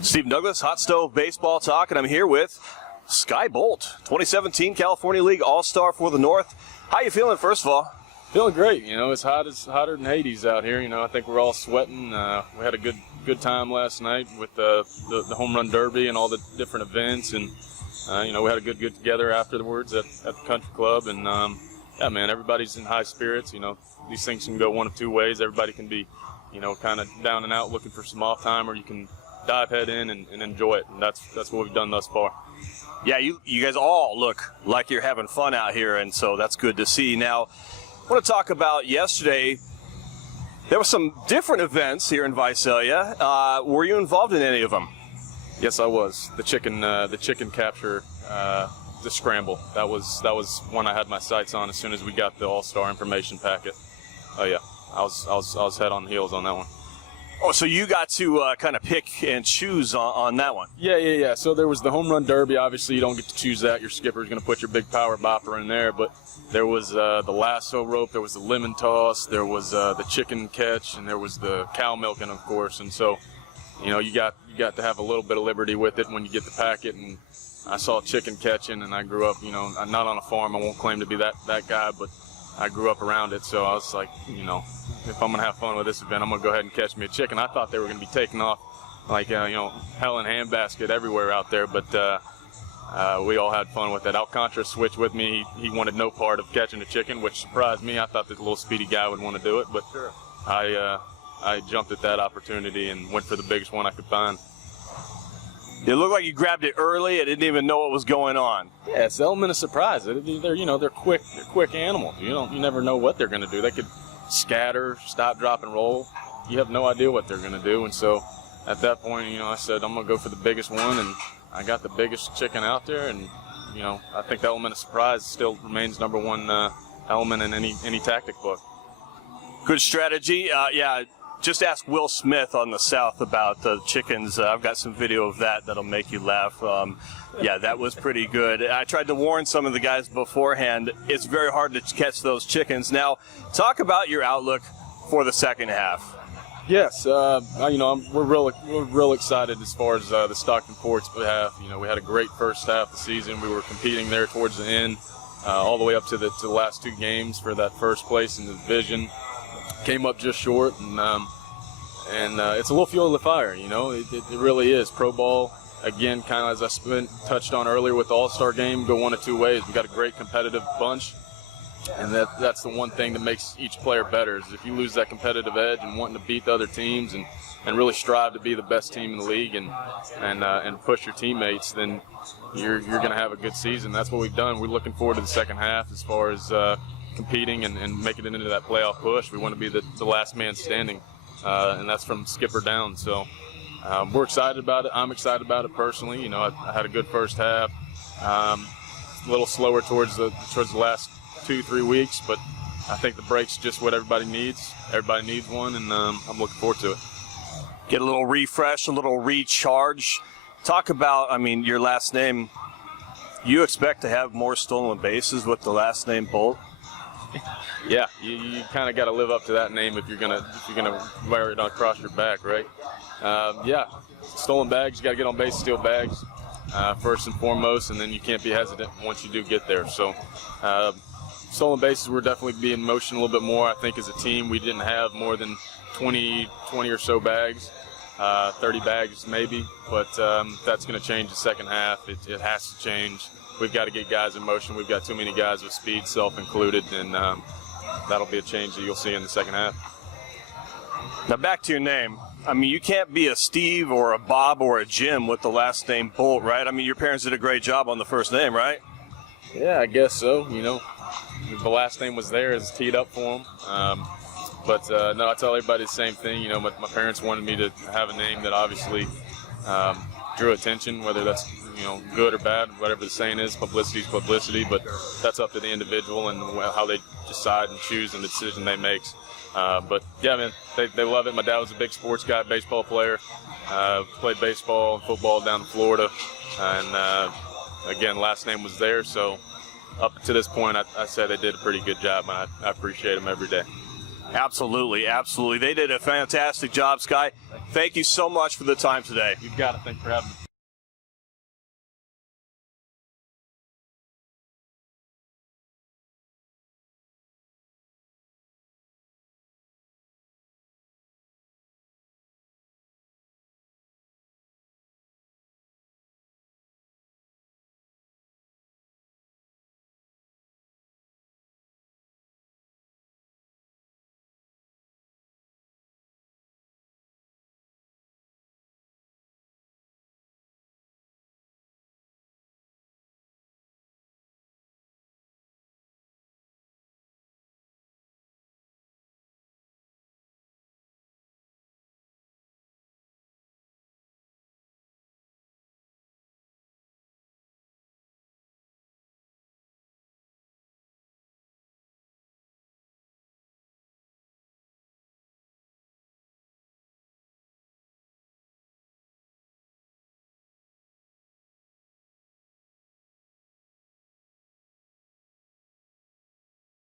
Steve Douglas, Hot Stove Baseball Talk, and I'm here with Skye Bolt, 2017 California League All-Star for the North. How you feeling, first of all? Feeling great. It's hotter than Hades out here. I think we're all sweating. We had a good time last night with the home run derby and all the different events, and we had a good get together afterwards at the country club. And yeah, man, everybody's in high spirits. These things can go one of two ways. Everybody can be, kind of down and out looking for some off time, or you can dive head in and enjoy it. And that's what we've done thus far. Yeah, you guys all look like you're having fun out here, and so that's good to see. Now, I want to talk about yesterday. There were some different events here in Visalia. Were you involved in any of them? Yes, I was. The chicken capture, the scramble. That was one I had my sights on as soon as we got the All-Star information packet. Oh yeah, I was head on heels on that one. Oh, so you got to kind of pick and choose on that one? Yeah. So there was the home run derby. Obviously, you don't get to choose that. Your skipper's going to put your big power bopper in there. But there was the lasso rope. There was the lemon toss. There was the chicken catch, and there was the cow milking, of course. And so, you got to have a little bit of liberty with it when you get the packet. And I saw chicken catching, and I grew up, I'm not on a farm. I won't claim to be that guy, but I grew up around it. So I was like, if I'm going to have fun with this event, I'm going to go ahead and catch me a chicken. I thought they were going to be taking off like, hell in handbasket everywhere out there, but we all had fun with it. Alcantara switched with me. He wanted no part of catching a chicken, which surprised me. I thought that the little speedy guy would want to do it, but sure. I jumped at that opportunity and went for the biggest one I could find. It looked like you grabbed it early. I didn't even know what was going on. Yeah, it's the element of surprise. They're quick animals. You never know what they're going to do. They could scatter, stop, drop, and roll. You have no idea what they're going to do. And so at that point, I said, I'm going to go for the biggest one, and I got the biggest chicken out there. And, I think the element of surprise still remains number one element in any tactic book. Good strategy. Yeah, just ask Will Smith on the South about the chickens. I've got some video of that'll make you laugh. Yeah, that was pretty good. I tried to warn some of the guys beforehand. It's very hard to catch those chickens. Now, talk about your outlook for the second half. Yes, we're real excited as far as the Stockton Ports half. We had a great first half of the season. We were competing there towards the end, all the way up to the last two games for that first place in the division. Came up just short, and it's a little fuel to the fire. It really is. Pro ball, again, kind of as I touched on earlier with the All-Star game, go one of two ways. We got a great competitive bunch, and that's the one thing that makes each player better. Is if you lose that competitive edge and wanting to beat the other teams and really strive to be the best team in the league and push your teammates, then you're going to have a good season. That's what we've done. We're looking forward to the second half as far as competing and making it into that playoff push. We want to be the last man standing, and that's from skipper down. So we're excited about it. I'm excited about it personally. I had a good first half, a little slower towards the last 2-3 weeks, but I think the break's just what everybody needs. Everybody needs one, and I'm looking forward to it. Get a little refresh, a little recharge. Talk about, your last name. You expect to have more stolen bases with the last name Bolt? Yeah, you kind of got to live up to that name if you're gonna wear it across your back, right? Yeah, stolen bags. You got to get on base, steal bags first and foremost, and then you can't be hesitant once you do get there. So, stolen bases, we're definitely being in motion a little bit more. I think as a team, we didn't have more than 20 or so bags, 30 bags maybe, but that's going to change the second half. It has to change. We've got to get guys in motion. We've got too many guys with speed, self-included, and that'll be a change that you'll see in the second half. Now back to your name. You can't be a Steve or a Bob or a Jim with the last name Bolt, right? Your parents did a great job on the first name, right? Yeah, I guess so. The last name was there, it's teed up for them. But no, I tell everybody the same thing. My parents wanted me to have a name that obviously drew attention, whether that's good or bad, whatever the saying is. Publicity is publicity, but that's up to the individual and how they decide and choose and the decision they make. But yeah, man, they love it. My dad was a big sports guy, baseball player, played baseball and football down in Florida, and again, last name was there. So up to this point, I said they did a pretty good job, and I appreciate them every day. Absolutely, absolutely. They did a fantastic job, Skye. Thank you so much for the time today. You've got it. Thanks for having me.